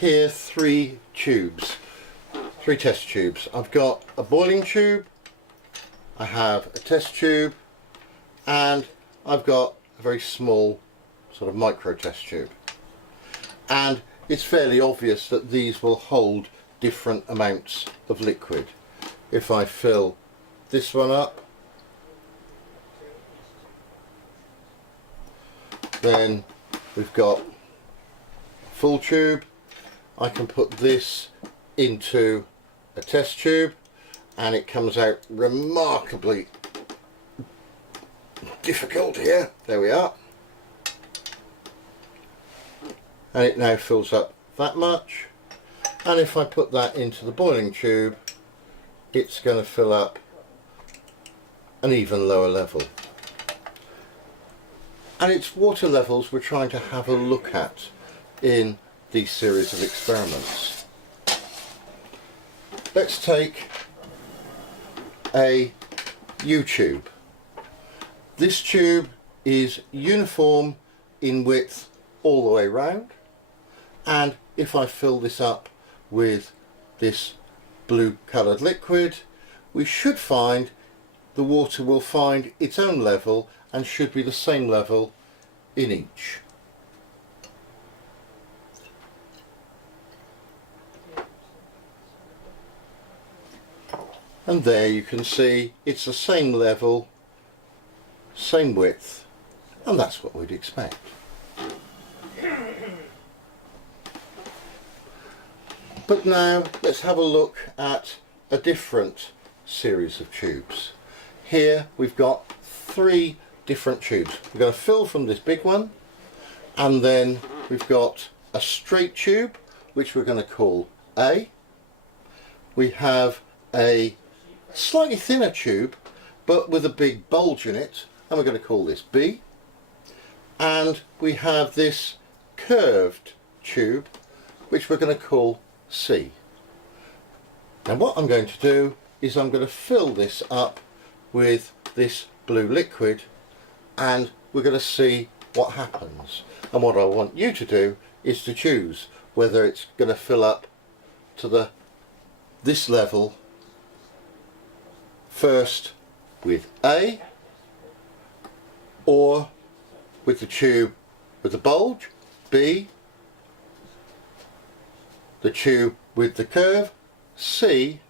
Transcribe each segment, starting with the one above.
here three tubes, three test tubes. I've got a boiling tube, I have a test tube, and I've got a very small sort of micro test tube. And it's fairly obvious that these will hold different amounts of liquid. If I fill this one up, then we've got full tube. I can put this into a test tube and it comes out remarkably difficult here. There we are. And it now fills up that much, and if I put that into the boiling tube, it's going to fill up an even lower level. And it's water levels we're trying to have a look at in these series of experiments. Let's take a U-tube. This tube is uniform in width all the way round, and if I fill this up with this blue coloured liquid, we should find the water will find its own level and should be the same level in each. And there you can see it's the same level, same width, and that's what we'd expect. But now let's have a look at a different series of tubes. Here we've got three different tubes. We're going to fill from this big one, and then we've got a straight tube which we're going to call A. We have a slightly thinner tube but with a big bulge in it, and we're going to call this B. And we have this curved tube which we're going to call C. Now what I'm going to do is I'm going to fill this up with this blue liquid, and we're going to see what happens. And what I want you to do is to choose whether it's going to fill up to this level first with A, or with the tube with the bulge, B, the tube with the curve, C,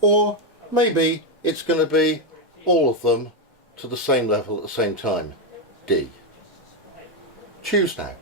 or maybe it's going to be all of them to the same level at the same time, D. Choose now.